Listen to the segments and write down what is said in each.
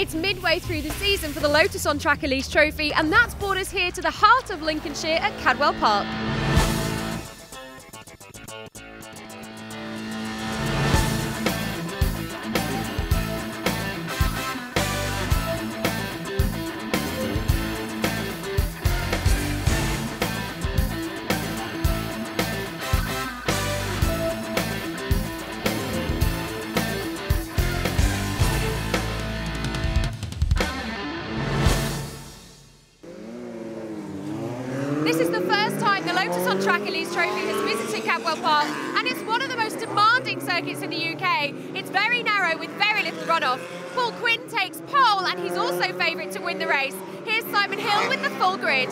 It's midway through the season for the Lotus on Track Elise Trophy, and that's brought us here to the heart of Lincolnshire at Cadwell Park. This is the first time the Lotus on Track Elise Trophy has visited Cadwell Park, and it's one of the most demanding circuits in the UK. It's very narrow with very little runoff. Paul Quinn takes pole, and he's also favourite to win the race. Here's Simon Hill with the full grid.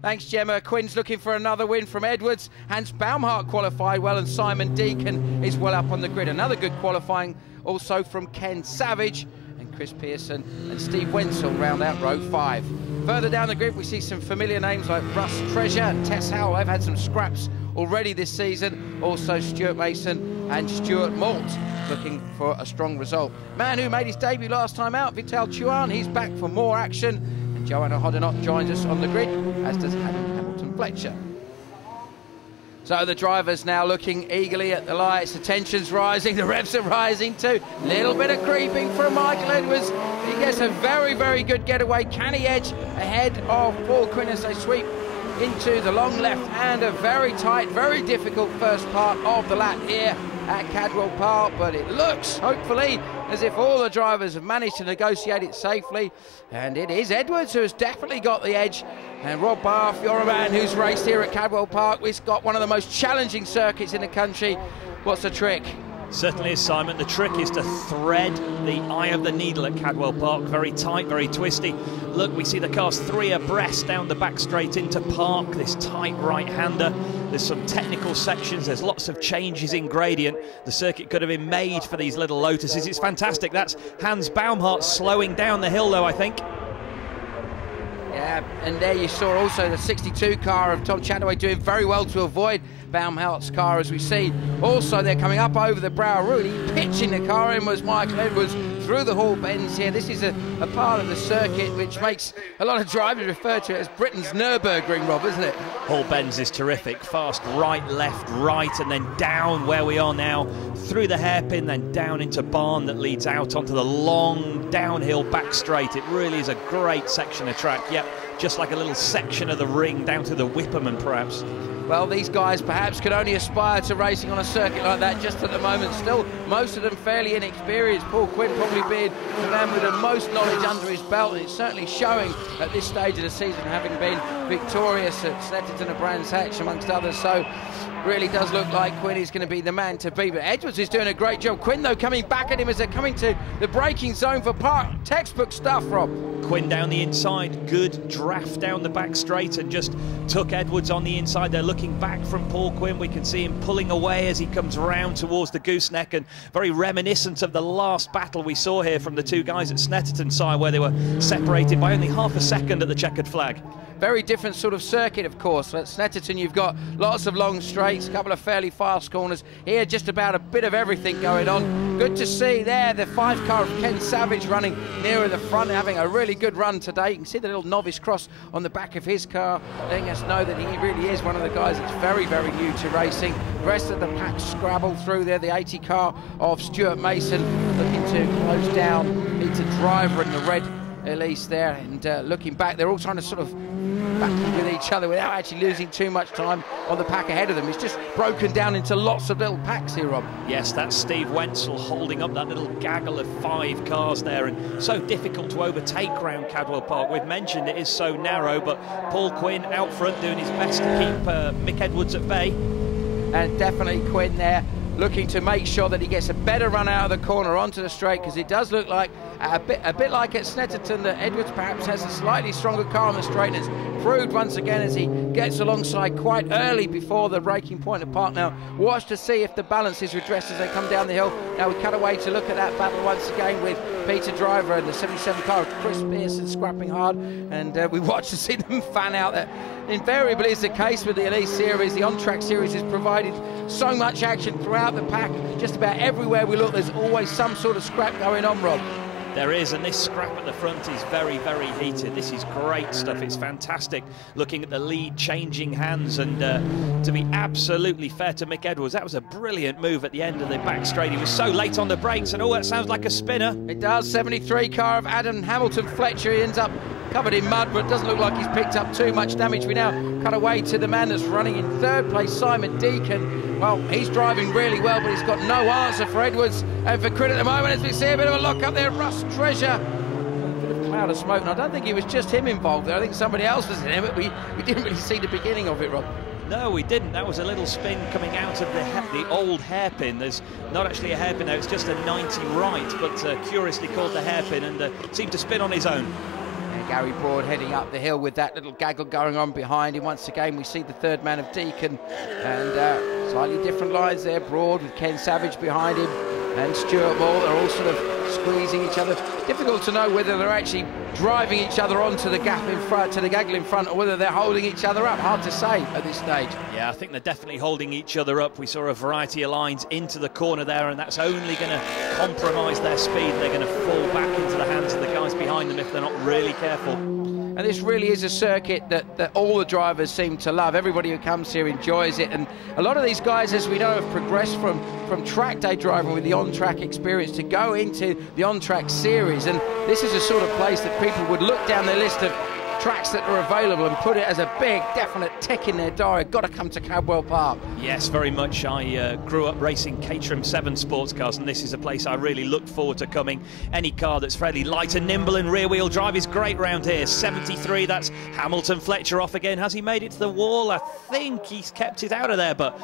Thanks, Gemma. Quinn's looking for another win from Edwards. Hans Baumhart qualified well, and Simon Deacon is well up on the grid. Another good qualifying also from Ken Savage, and Chris Pearson and Steve Wenzel round out row 5. Further down the grid, we see some familiar names like Russ Treasure, Tess Howell. They've had some scraps already this season. Also Stuart Mason and Stuart Malt looking for a strong result. Man who made his debut last time out, Vital Chuan, he's back for more action. And Joanna Hoddenot joins us on the grid, as does Adam Hamilton-Fletcher. So the drivers now looking eagerly at the lights. The tension's rising, the revs are rising too. Little bit of creeping from Michael Edwards. He gets a very, very good getaway. Can he edge ahead of Paul Quinn as they sweep into the long left hand? A very tight, very difficult first part of the lap here at Cadwell Park, but it looks, hopefully, as if all the drivers have managed to negotiate it safely. And it is Edwards who has definitely got the edge. And Rob Barth, you're a man who's raced here at Cadwell Park. We've got one of the most challenging circuits in the country. What's the trick? Certainly is, Simon. The trick is to thread the eye of the needle at Cadwell Park. Very tight, very twisty. Look, we see the cars 3 abreast down the back straight into Park, this tight right-hander. There's some technical sections. There's lots of changes in gradient. The circuit could have been made for these little Lotuses. It's fantastic. That's Hans Baumhart slowing down the hill, though, I think. Yeah, and there you saw also the 62 car of Tom Chataway doing very well to avoid Baumhart's car, as we see. Also, they're coming up over the brow, really pitching the car in was Michael Edwards through the Hall Bends here. This is a part of the circuit which makes a lot of drivers refer to it as Britain's Nürburgring, Rob, isn't it? Hall Bends is terrific. Fast right, left, right, and then down where we are now, through the hairpin, then down into Barn that leads out onto the long downhill back straight. It really is a great section of track. Yep, just like a little section of the ring down to the Whipperman, perhaps. Well, these guys perhaps could only aspire to racing on a circuit like that just at the moment. Still, most of them fairly inexperienced. Paul Quinn probably being the man with the most knowledge under his belt. And it's certainly showing at this stage of the season, having been victorious at Snetterton and Brands Hatch, amongst others. So, really does look like Quinn is going to be the man to beat. But Edwards is doing a great job. Quinn, though, coming back at him as they're coming to the braking zone for Park. Textbook stuff, Rob. Quinn down the inside, good draft down the back straight, and just took Edwards on the inside. They're looking back from Paul Quinn. We can see him pulling away as he comes round towards the gooseneck, and very reminiscent of the last battle we saw here from the two guys at Snetterton side, where they were separated by only half a second at the checkered flag. Very different sort of circuit, of course. At Snetterton, you've got lots of long straights, a couple of fairly fast corners. Here, just about a bit of everything going on. Good to see there the 5 car of Ken Savage running nearer the front, having a really good run today. You can see the little novice cross on the back of his car, letting us know that he really is one of the guys that's very, very new to racing. The rest of the pack scrabble through there. The 80 car of Stuart Mason looking to close down Peter Driver and the red Elise there, and looking back, they're all trying to sort of battle with each other without actually losing too much time on the pack ahead of them. It's just broken down into lots of little packs here, Rob. Yes, that's Steve Wenzel holding up that little gaggle of 5 cars there, and so difficult to overtake round Cadwell Park. We've mentioned it is so narrow, but Paul Quinn out front doing his best to keep Mick Edwards at bay. And definitely Quinn there looking to make sure that he gets a better run out of the corner onto the straight, because it does look like a bit like at Snetterton that Edwards perhaps has a slightly stronger car on the straight, and it's proved once again as he gets alongside quite early before the braking point of Park. Now watch to see if the balance is redressed as they come down the hill. Now we cut away to look at that battle once again with Peter Driver and the 77 car of Chris Pearson scrapping hard, and we watch to see them fan out. That invariably is the case with the Elise series. The on-track series has provided so much action throughout the pack. Just about everywhere we look, there's always some sort of scrap going on, Rob. There is, and this scrap at the front is very, very heated. This is great stuff. It's fantastic looking at the lead changing hands, and to be absolutely fair to Mick Edwards, that was a brilliant move at the end of the back straight. He was so late on the brakes, and oh, that sounds like a spinner. It does. 73 car of Adam Hamilton Fletcher. He ends up covered in mud, but it doesn't look like he's picked up too much damage. We now cut away to the man that's running in third place, Simon Deacon. Well, he's driving really well, but he's got no answer for Edwards and for Crit at the moment, as we see a bit of a lock up there. Russ Treasure, a bit of cloud of smoke, and I don't think it was just him involved there. I think somebody else was in it, but we didn't really see the beginning of it, Rob. No, we didn't. That was a little spin coming out of the old hairpin. There's not actually a hairpin there, it's just a 90 right, but curiously called the hairpin, and seemed to spin on his own. And Gary Broad heading up the hill with that little gaggle going on behind him. Once again, we see the third man of Deacon, and slightly different lines there. Broad with Ken Savage behind him, and Stuart Moore. They're all sort of squeezing each other. Difficult to know whether they're actually driving each other onto the gap in front, to the gaggle in front, or whether they're holding each other up. Hard to say at this stage. Yeah, I think they're definitely holding each other up. We saw a variety of lines into the corner there, and that's only going to compromise their speed. They're going to fall back into the hands of the guys behind them if they're not really careful. And this really is a circuit that all the drivers seem to love. Everybody who comes here enjoys it, and a lot of these guys, as we know, have progressed from track day driving with the on-track experience to go into the on-track series, and this is a sort of place that people would look down their list of tracks that are available and put it as a big definite tick in their diary. Got to come to Cadwell Park. Yes, very much. I grew up racing Caterham 7 sports cars, and this is a place I really look forward to coming. Any car that's fairly light and nimble and rear wheel drive is great round here. 73, that's Hamilton Fletcher off again. Has he made it to the wall? I think he's kept it out of there, but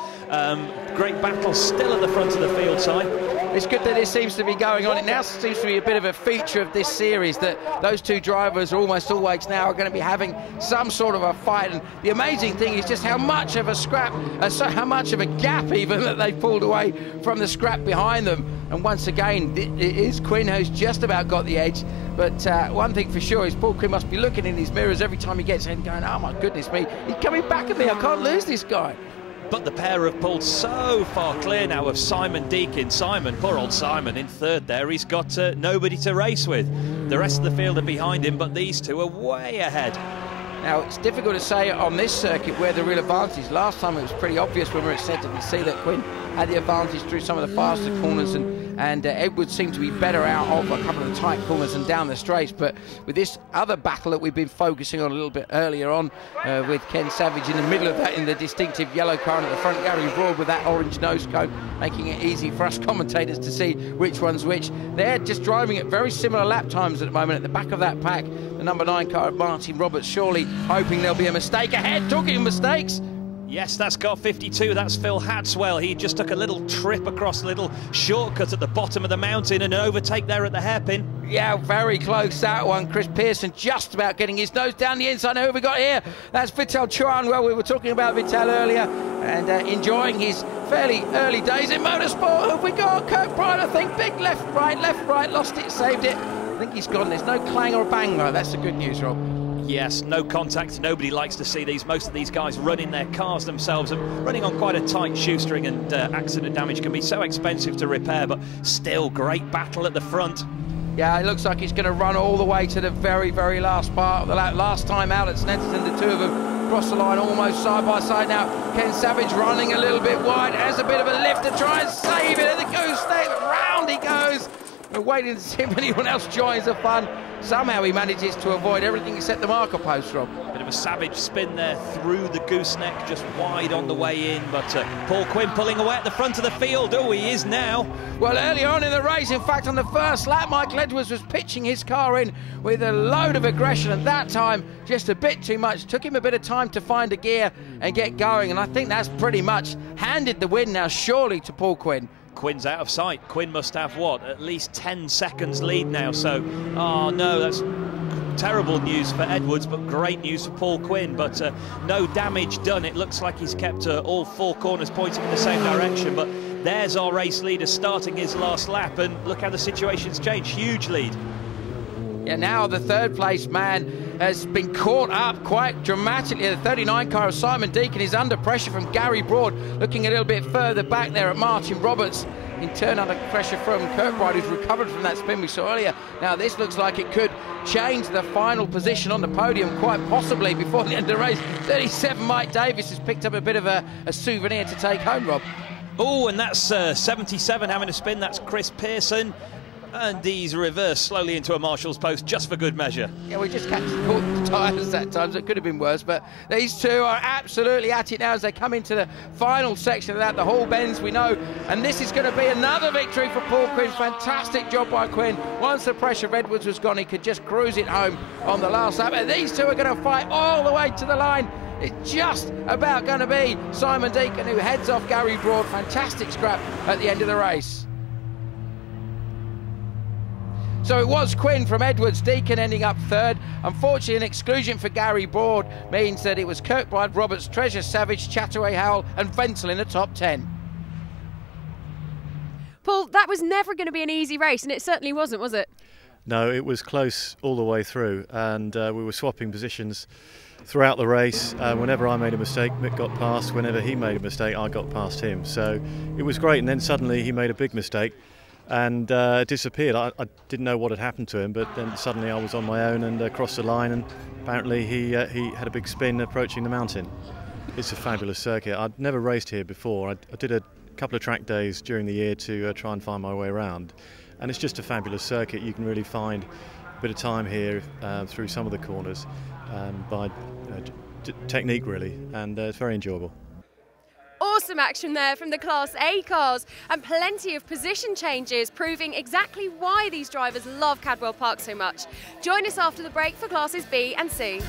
great battle still at the front of the field side. It's good that this seems to be going on. It now seems to be a bit of a feature of this series that those two drivers are almost always now going to be having some sort of a fight, and the amazing thing is just how much of a scrap, how much of a gap even that they pulled away from the scrap behind them. And once again, it is Quinn who's just about got the edge, but one thing for sure is Paul Quinn must be looking in his mirrors every time he gets in going, oh my goodness me, he's coming back at me, I can't lose this guy. But the pair have pulled so far clear now of Simon Deacon. Simon, poor old Simon, in third there. He's got nobody to race with. The rest of the field are behind him, but these two are way ahead. Now, it's difficult to say on this circuit where the real advantage. Last time it was pretty obvious when we were at centre to see that Quinn had the advantage through some of the faster corners, and Edwards seemed to be better out of a couple of the tight corners and down the straights. But with this other battle that we've been focusing on a little bit earlier on, with Ken Savage in the middle of that in the distinctive yellow car, and at the front Gary Broad with that orange nose cone, making it easy for us commentators to see which one's which. They're just driving at very similar lap times at the moment. At the back of that pack, the number 9 car of Martin Roberts, surely hoping there'll be a mistake ahead. Talking of mistakes, yes, that's car 52. That's Phil Hatswell. He just took a little trip across a little shortcut at the bottom of the mountain, and an overtake there at the hairpin. Yeah, very close, that one. Chris Pearson just about getting his nose down the inside. Now, who have we got here? That's Vittel Chuan. Well, we were talking about Vittel earlier, and enjoying his fairly early days in motorsport. Who have we got? Kirk Pride, I think. Big left, right, lost it, saved it. I think he's gone. There's no clang or bang, though. That's the good news, Rob. Yes, no contact. Nobody likes to see these. Most of these guys running their cars themselves and running on quite a tight shoestring, and accident damage can be so expensive to repair, but still great battle at the front. Yeah, it looks like he's going to run all the way to the very, very last part of the lap. Last time out at Snetterton, the two of them cross the line almost side by side now. Ken Savage running a little bit wide, has a bit of a lift to try and save it, and the gooseneck, round he goes. We're waiting to see if anyone else joins the fun. Somehow he manages to avoid everything except the marker post, Rob. Bit of a savage spin there through the gooseneck, just wide on the way in, but Paul Quinn pulling away at the front of the field. Oh, he is now. Well, earlier on in the race, in fact, on the first lap, Michael Edwards was pitching his car in with a load of aggression, and that time just a bit too much. Took him a bit of time to find a gear and get going, and I think that's pretty much handed the win now, surely, to Paul Quinn. Quinn's out of sight. Quinn must have, what, at least 10 seconds lead now, so, oh no, that's terrible news for Edwards, but great news for Paul Quinn. But no damage done. It looks like he's kept all 4 corners pointing in the same direction, but there's our race leader starting his last lap, and look how the situation's changed. Huge lead. Yeah, now the third place man has been caught up quite dramatically. The 39 car of Simon Deacon is under pressure from Gary Broad, looking a little bit further back there at Martin Roberts. in turn under pressure from Kirkbride, who's recovered from that spin we saw earlier. Now this looks like it could change the final position on the podium quite possibly before the end of the race. 37 Mike Davis has picked up a bit of a souvenir to take home, Rob. Oh, and that's 77 having a spin. That's Chris Pearson. And he's reversed slowly into a marshal's post just for good measure. Yeah, we just caught the tyres that time, so it could have been worse. But these two are absolutely at it now as they come into the final section of that. The hall bends, we know. And this is going to be another victory for Paul Quinn. Fantastic job by Quinn. Once the pressure of Edwards was gone, he could just cruise it home on the last lap. And these two are going to fight all the way to the line. It's just about going to be Simon Deacon, who heads off Gary Broad. Fantastic scrap at the end of the race. So it was Quinn from Edwards, Deacon ending up third. Unfortunately, an exclusion for Gary Broad means that it was Kirkbride, Roberts, Treasure, Savage, Chataway, Howell and Ventle in the top 10. Paul, that was never going to be an easy race, and it certainly wasn't, was it? No, it was close all the way through, and we were swapping positions throughout the race. Whenever I made a mistake, Mick got past. Whenever he made a mistake, I got past him. So it was great, and then suddenly he made a big mistake and disappeared. I didn't know what had happened to him, but then suddenly I was on my own and across the line, and apparently he had a big spin approaching the mountain. It's a fabulous circuit. I'd never raced here before. I did a couple of track days during the year to try and find my way around, and it's just a fabulous circuit. You can really find a bit of time here through some of the corners by technique really, and it's very enjoyable. Awesome action there from the Class A cars and plenty of position changes, proving exactly why these drivers love Cadwell Park so much. Join us after the break for Classes B and C.